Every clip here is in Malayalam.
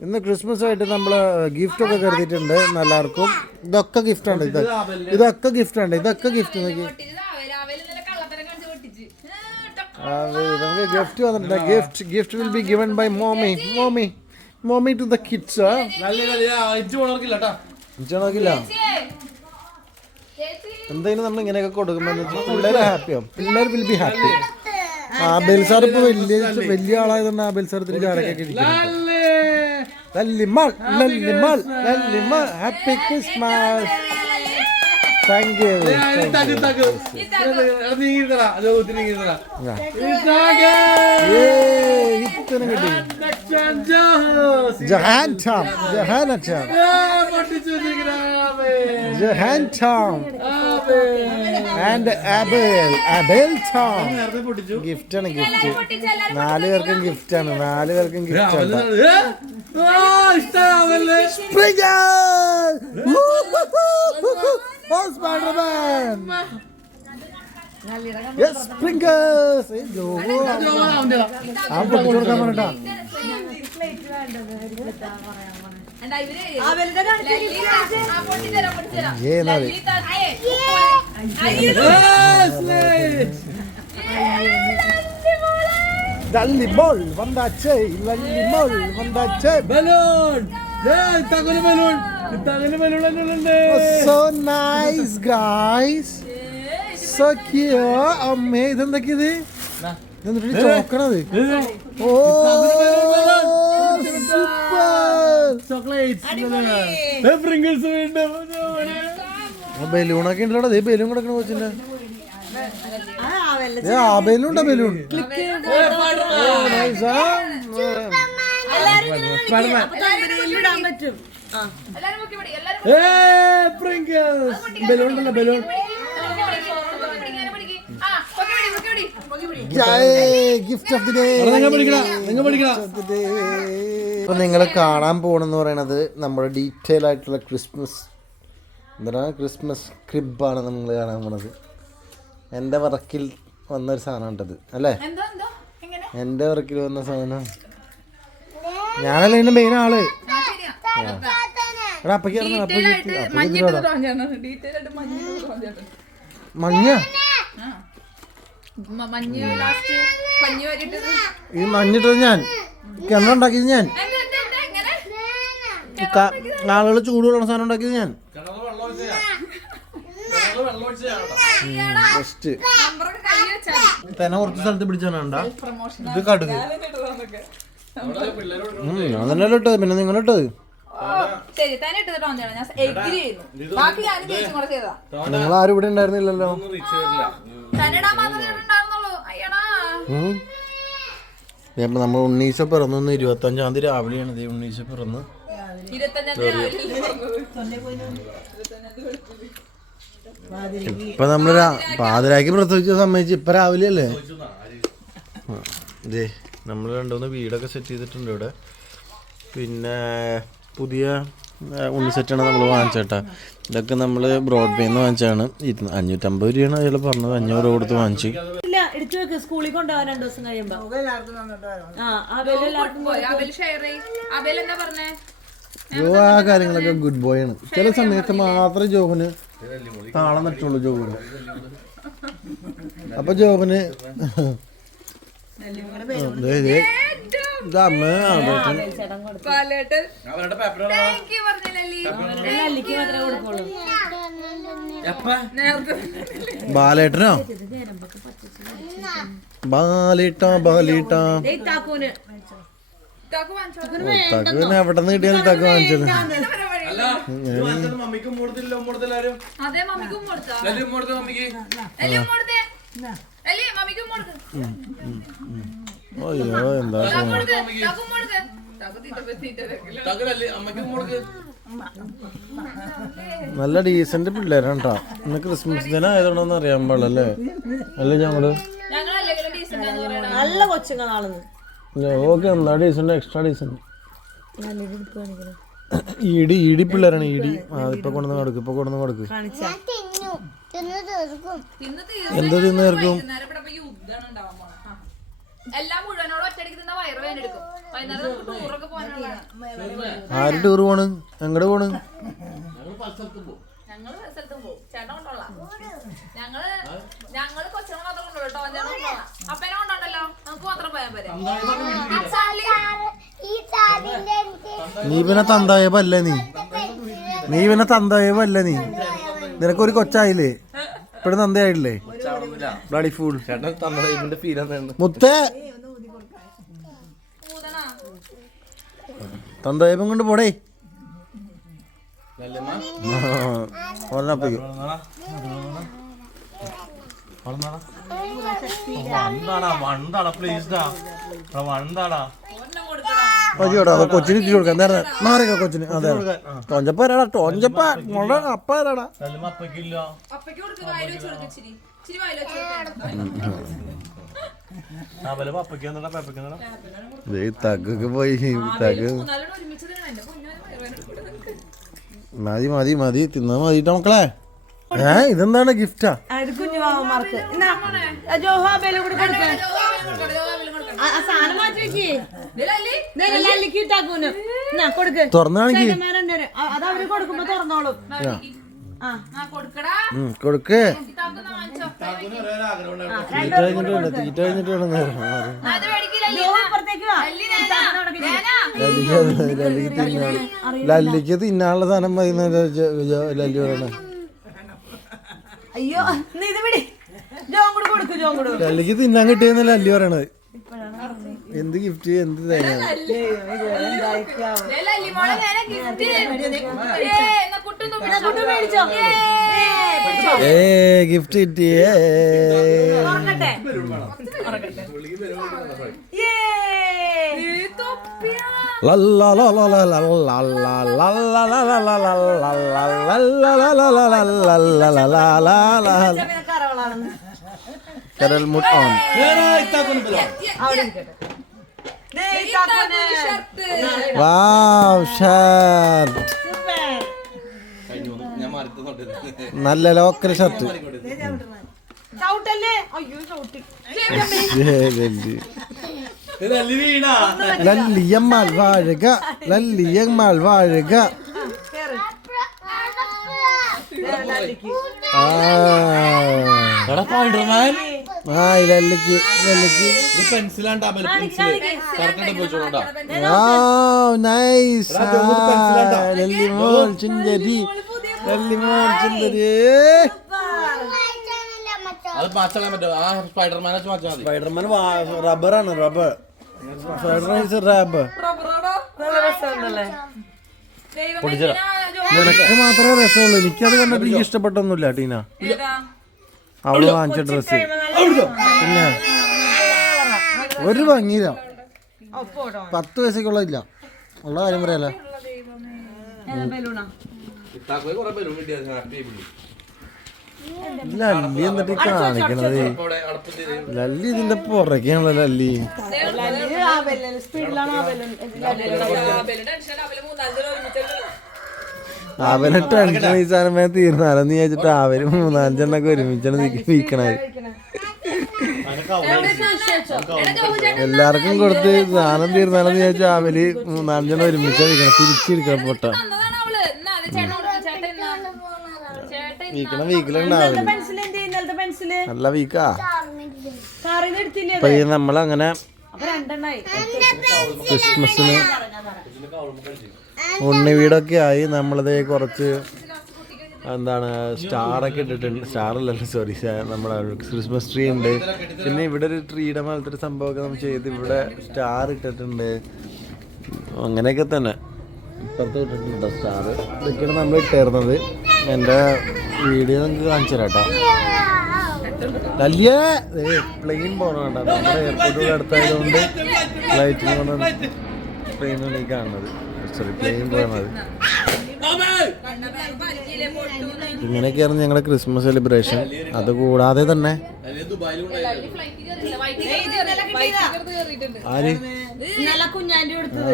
ഇന്ന് ക്രിസ്മസ് ആയിട്ട് നമ്മൾ ഗിഫ്റ്റ് ഒക്കെ കരുതിയിട്ടുണ്ട് ഇന്ന് എല്ലാവർക്കും ഇതൊക്കെ ഗിഫ്റ്റ് ആണ്. ഇത് ഇതൊക്കെ ഗിഫ്റ്റ് ആണ്. ഇതൊക്കെ ഗിഫ്റ്റ് നോക്കി നമുക്ക് ഗിഫ്റ്റ് വന്നിട്ടുണ്ട്. Gift gift will be given by mommy mommy mommy to the kids നോക്കില്ല എന്തായാലും നമ്മൾ ഇങ്ങനെയൊക്കെ കൊടുക്കുമ്പോൾ പിള്ളേർ ഹാപ്പിയാവും പിള്ളേർ will be happy Abel sir ഇപ്പൊ വലിയ വലിയ ആളായതുകൊണ്ട് ആബേൽ സാർ ഇത്തിരി ചാരക്കൊക്കെ ഇരിക്കുന്നു Lallimal Lallimal Lallimal happy Christmas thank you ഇത്തരം കിട്ടി. Jahan ടാം Jahan ടാം Jahan ടാം. And Abel. Abel Tom. Gift ആണ് ഗിഫ്റ്റ്. നാല് പേർക്കും ഗിഫ്റ്റ് ആണ്. നാല് പേർക്കും ഗിഫ്റ്റ് ആണ്. ആ പൊട്ടിച്ചു കൊടുക്കാൻ പറഞ്ഞിട്ടാ. Dalli bol, vandace, dalli bol, vandace. Balloon! Yeah, tagli balloon! Tagli balloon! So nice, guys! So cute! അമ്മേ ഇതെന്തൊക്കെ ഇത് ചോക്കണത് ഓ ബലൂണൊക്കെ ഉണ്ടല്ലോ ദേ ബലൂൺ കിടക്കണ കൊച്ചിന്റെ ആ ബലൂൺ. ഉണ്ടോ ബലൂൺ ബലൂൺ ഉണ്ടല്ലോ balloon. Gift of the day. നിങ്ങൾ പഠിക്കണ നിങ്ങൾ പഠിക്കണ. അപ്പൊ നിങ്ങൾ കാണാൻ പോണെന്ന് പറയണത് നമ്മുടെ ഡീറ്റെയിൽ ആയിട്ടുള്ള ക്രിസ്മസ്. എന്താണ് ക്രിസ്മസ്? ക്രിബാണ് നിങ്ങൾ കാണാൻ പോണത്. എന്റെ വർക്കിൽ വന്നൊരു സാധനം ഉണ്ടത് അല്ലേ എന്റെ വർക്കിൽ വന്ന സാധനം. ഞാനല്ല എന്റെ മെയിൻ ആൾ. എടാ ഇതിലോടാ. മഞ്ഞ? മഞ്ഞ് ലാസ്റ്റ് പഞ്ഞു വരിട്ടത് ഈ മഞ്ഞിട്ടത് ഞാൻ. കിണർ ഉണ്ടാക്കിയത് ഞാൻ. എങ്ങനെ ആളുകൾ ചൂട് കൊള്ളുന്ന സാധനം ഉണ്ടാക്കിയത് ഞാൻ. ഫസ്റ്റ് നമ്പറൊക്കെ കൈ വെച്ചാൽ തെന കുറച്ച് സ്ഥലത്ത് പിടിച്ചാണ് പ്രൊമോഷൻ ഇത് കടുക്. അതന്നെയല്ലോ ഇട്ടത്. പിന്നെ നിങ്ങൾ ഇട്ടത്? ശരി തന്നെ ഞാൻ എഗ്രി ചെയ്യുന്നു. ബാക്കി ഞാനും ചേച്ചും കൂടെ ചെയ്തതാ. നിങ്ങൾ ആരും ഇവിടെ ഉണ്ടായിരുന്നില്ലല്ലോ. തന്നെടാ മാത്രമേ ഉണ്ടായിരുന്നുള്ളൂ. അയ്യടാ. നമ്മൾ ഉണ്ണീസ പിറന്നു ഇരുപത്തി അഞ്ചാം തീയതി രാവിലെയാണ്. ദേ ഉണ്ണീശ പിറന്ന്. ഇപ്പൊ നമ്മൾ പാതിരാക്കി പ്രസവിച്ച സമ്മതിച്ച്. ഇപ്പൊ രാവിലെ അല്ലേ നമ്മൾ രണ്ടുമൂന്ന് വീടൊക്കെ സെറ്റ് ചെയ്തിട്ടുണ്ട് ഇവിടെ. പിന്നെ പുതിയ ഉണ്ണി സെറ്റാണ് നമ്മൾ വാങ്ങിച്ചേട്ടാ. ഇതൊക്കെ നമ്മൾ ബ്രോഡ് നിന്ന് വാങ്ങിച്ചാണ് ഇരുന്ന് അഞ്ഞൂറ്റമ്പത് രൂപയാണ് അയാൾ പറഞ്ഞത്. അഞ്ഞൂറ് രൂപ കൊടുത്ത് വാങ്ങിച്ചു. ഇല്ല എടുത്തു വെക്ക്. സ്കൂളിൽ കൊണ്ടുപോകാൻ രണ്ടു ദിവസം കഴിയുമ്പോ. ജോ ആ കാര്യങ്ങളൊക്കെ ഗുഡ് ബോയ് ആണ്. ചില സമയത്ത് മാത്രമേ ജോബിന് താളം നട്ടുള്ളൂ ജോബിന് അപ്പൊ ജോബിന് ബാലേട്ടനോ? ബാലേട്ട ബാലേട്ട. ദേ താക്കൂന് ഇതാക്ക് വാങ്ങിച്ചോ? തക്ക് പിന്നെ എവിടെ നിന്ന് കിട്ടിയാലും തക്ക് വാങ്ങിച്ചത്. മമ്മിക്കും അയ്യോ എന്താ നല്ല ഡീസന്റ് പിള്ളേരാണ് കേട്ടോ ഇന്ന് ക്രിസ്മസ് ദിനം ആയതുകൊണ്ടൊന്നും അറിയാൻ പാടില്ലല്ലേ? അല്ലേ ഞങ്ങൾ? നല്ല കൊച്ചുങ്ങളാണെന്ന് ഓക്കെ എന്താ ഡീസന്റ് എക്സ്ട്രാ ഡീസന്റ് ഇടി ഇടി പിള്ളേരാണ് ഇടി ആ ഇപ്പൊ കൊണ്ടുവന്ന് കൊടുക്കും ഇപ്പൊ കൊണ്ടുവന്ന് കൊടുക്ക്. എന്ത് തിന്നു തീർക്കും നേരെ ഇവിടെ യുദ്ധമാണ് ഉണ്ടാവാൻ പോണത് ആ. എല്ലാം മുഴുവനോട് ഒറ്റയടിക്ക് തിന്ന വയറ് വേനെടുക്കും വൈകുന്നേരം നമുക്ക് ടൂറൊക്കെ പോകാനുള്ള ആര് ടൂർ പോണ്? എങ്ങോട്ട് പോണ്? ഞങ്ങൾ പല സ്ഥലത്തും പോകും ഞങ്ങൾ പല സ്ഥലത്തും പോകും ചേട്ടൻ കൊണ്ടോളാം. ഞങ്ങൾ ഞങ്ങൾ കൊച്ചിനെ മാത്രം കൊണ്ടുപോകും കേട്ടോ. ചേട്ടൻ കൊണ്ടോളാം അപ്പനെ കൊണ്ടോണ്ടല്ലോ? നമുക്ക് മാത്രം പോയാൽ പോരെ. നീ പിന്നെ തന്തായപ്പല്ലേ നീ? നീ പിന്നെ തന്തായപ്പല്ലേ നീ? നിനക്കൊരു കൊച്ചായില്ലേ? ഇപ്പഴും ബ്ലഡി ഫുൾ മുത്തേ. തന്തയപ്പം കൊണ്ട് പോടേ. ഒന്നപ്പിക്കും വണ്ടാടാ വണ്ടാടാ പ്ലീസ്ഡാ വണ്ടാടാ മതിയോടാ അത് കൊച്ചിന് ഇത്തിരി കൊടുക്കാം. നേരെ മാറിക്കോ കൊച്ചിന്. അതെ. ടോഞ്ചപ്പ വരാടാ ടോഞ്ചപ്പ മോളുടെ അപ്പ തക്കൊക്കെ പോയി. മതി മതി മതി. തിന്നാ മതിട്ടോ മക്കളെ. ഏ ഇതെന്താണ് ഗിഫ്റ്റാ? കുഞ്ഞു മാമന്മാർക്ക് എന്നാ, കൂടി ജോഹ ബേല കൂടെ കൊടുക്ക. കൊടുക്ക്. തീറ്റ കഴിഞ്ഞിട്ട് വേണം നേരം. ലല്ലിക്ക് തിന്നാനുള്ള സാധനം മതി ലല്ലി പറയണേ. അയ്യോ നീ ഇത് ജോം കൂടെ കൊടുക്ക് ജോം കൂടെ ലല്ലിക്ക് തിന്നാൻ കിട്ടിയെന്നല്ല ലല്ലി പറയണത്. എന്ത് ഗിഫ്റ്റ് എന്ത് ഏ ഗിഫ്റ്റ് കിട്ടിയേ കറവളാണെന്ന് കരൽ മുട്ട് ഓൺ അവിടെ ഇരിക്കട്ടെ ദേ ഈ താക്കോല്. Wow shirt super. ഞാൻ മാറി നല്ല ലോക്കൽ ഷർട്ട് ചവിട്ടല്ലേ അയ്യോ ചവിട്ടി വീണാ ലല്ലിയമ്മാൽ വാഴുക ലല്ലിയമ്മാൽ വാഴുക കേറ് കേറ് ലാലിക്ക്. ആ ആ നൈസ് ലല്ലിമോൾ ലല്ലിമോൾ സ്പൈഡർമാൻ റബ്ബറാണ് റബ്ബർ. നിനക്ക് മാത്രമേ രസമുള്ളൂ. എനിക്കത് കണ്ടിട്ട് എനിക്ക് ഇഷ്ടപ്പെട്ടൊന്നുമില്ല ടീന. അവൾ വാങ്ങിച്ച ഡ്രസ്സ്. പിന്നെ ഒരു ഭംഗിയില്ല. പത്ത് വയസ്സേക്കുള്ള ഇല്ല. ഉള്ള കാര്യം പറയാല. ലല്ലി എന്നിട്ട് കാണിക്കണത്. ലല്ലി ഇതിന്റെ പുറകെയാണല്ലോ ലല്ലി സ്പീഡിലാണ് അവനെ ടെൻഷൻ ഈ സാധനം വേഗം തീർന്നാലോ നീ വെച്ചിട്ട് അവർ മൂന്നാലഞ്ചെണ്ണൊക്കെ ഒരുമിച്ചാണ് വീക്കണത് എല്ലാവർക്കും കൊടുത്ത് സാധനം തീർന്നാലെന്ന് ചോദിച്ചാൽ അവർ മൂന്നാലഞ്ചെണ്ണം ഒരുമിച്ചാണ് വീക്കണം തിരിച്ചിരിക്കണം പൊട്ട വീക്കണം വീക്കിലുണ്ടാവില്ല നല്ല വീക്കാ. അപ്പൊ ഈ നമ്മളങ്ങനെ ക്രിസ്മസിന് ഉണ്ണി വീടൊക്കെ ആയി നമ്മളത് കുറച്ച് എന്താണ് സ്റ്റാറൊക്കെ ഇട്ടിട്ടുണ്ട്. സ്റ്റാറല്ലല്ലോ സോറി നമ്മുടെ ക്രിസ്മസ് ട്രീ ഉണ്ട്. പിന്നെ ഇവിടെ ഒരു ട്രീയുടെ പോലത്തെ ഒരു സംഭവമൊക്കെ നമ്മൾ ചെയ്ത് ഇവിടെ സ്റ്റാർ ഇട്ടിട്ടുണ്ട്. അങ്ങനെയൊക്കെ തന്നെ. ഇപ്പുറത്ത് ഇട്ടിട്ടുണ്ട് സ്റ്റാർ ഇതൊക്കെയാണ് നമ്മൾ ഇട്ടായിരുന്നത് എന്റെ വീഡിയോ നിങ്ങൾക്ക് കാണിച്ചു തരാം കേട്ടോ. വലിയ പ്ലെയിൻ പോകണം കേട്ടോ. നമ്മുടെ എയർപോർട്ടിൽ അടുത്തായതുകൊണ്ട് ഫ്ലൈറ്റിൽ കൊണ്ട് പ്ലെയിനാണ് കാണുന്നത്. ഇങ്ങനെയൊക്കെയായിരുന്നു ഞങ്ങളുടെ ക്രിസ്മസ് സെലിബ്രേഷൻ അതുകൂടാതെ തന്നെ ആര്?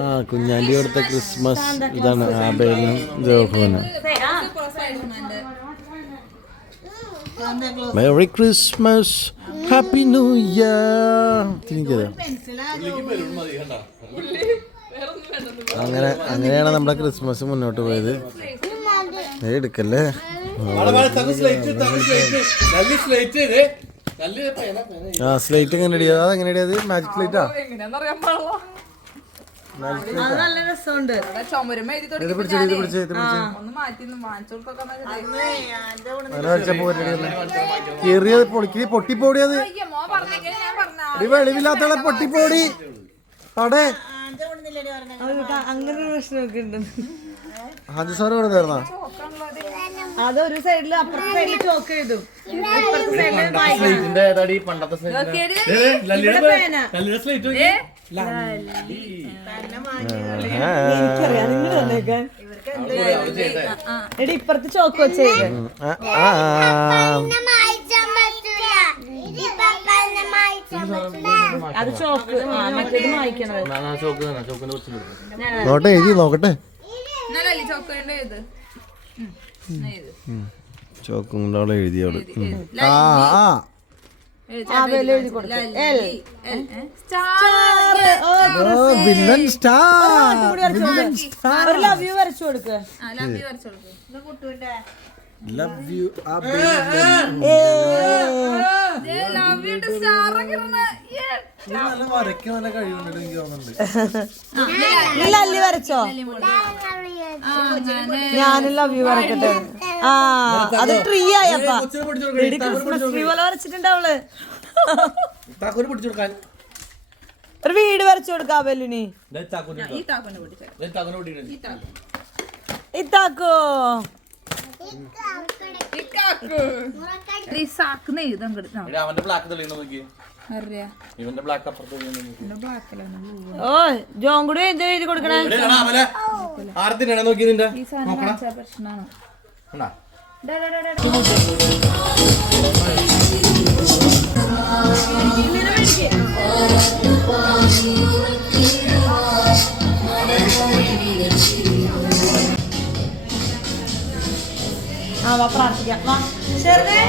ആ കുഞ്ഞാന്റെ കൊടുത്ത ക്രിസ്മസ് ഇതാണ് ആബേലിനും ജോഹുവിനും merry Christmas happy new year തിരിക്കത് അങ്ങനെ അങ്ങനെയാണ് നമ്മുടെ ക്രിസ്മസ് മുന്നോട്ട് പോയത്. എടുക്കല്ലേ? ആ സ്ലൈറ്റ് എങ്ങനെ ഇടിയത് അത് എങ്ങനെ ഇടിയത് മാജിക് സ്ലൈറ്റാ പൊട്ടിപ്പോടിയത് വെളിവില്ലാത്ത പൊട്ടിപ്പോടി കേട്ടാ, അങ്ങനെ ഒരു പ്രശ്നമൊക്കെ ഉണ്ടെന്ന് ഹാജി സാറ് ഇവിടെ തരുന്ന അത് ഒരു സൈഡിൽ അപ്പുറത്തെ സൈഡിൽ ചോക്ക് എഴുതും ഇപ്പുറത്തെ സൈഡിൽ വായിക്കണം സ്ലേറ്റിന്റെ ഏതാടി പണ്ടത്തെ പേന. എനിക്കറിയാം നിങ്ങൾ തന്നേക്കാൻ എടി ഇപ്പുറത്ത് ചോക്ക് വെച്ചേ അത് ചോക്ക്. മറ്റേത് വായിക്കണത് ചോക്ക് ചോക്കിന്റെ കുറച്ച് നോട്ടെ എഴുതി നോക്കട്ടെ. ചോക്കും കൊണ്ടവളെ എഴുതിയോൾ ഉം. ആ ആ വില്ലൻ സ്റ്റാർ. ലവ് യു വരച്ചു കൊടുക്കുക ലവ് യു വരച്ച് കൊടുക്ക്. ലവ് യു വരയ്ക്കാൻ നല്ല കഴിവുണ്ട് എനിക്ക് തോന്നുന്നുണ്ട്. ലല്ലി വരച്ചോ. ഞാനും ലവ് യു വരക്കട്ടെ. ആ അത് ട്രീ ആയപ്പോലെ ക്രിസ്മസ് ട്രീ പോലെ വരച്ചിട്ടുണ്ടാവൾ താക്കോൽ പിടിച്ചു കൊടുക്കാൻ. ഒരു വീട് വരച്ചു കൊടുക്കാ ബെല്ലുനി ഇത്താക്കോ കിടന്നു എടി അവന്റെ ബ്ലാക്ക് തെളിയുന്ന നോക്കി ഇവന്റെ ബ്ലാക്ക് അപ്പുറത്ത് ഓ ജോൺ കൂടി എന്ത് എഴുതി കൊടുക്കണേ. ആർത്തിനാണ് നോക്കി നിന്റെ? പ്രശ്നമാണ് കണ്ടാ? ആ വാ പ്രാർത്ഥിക്കാം വാ ശരണേ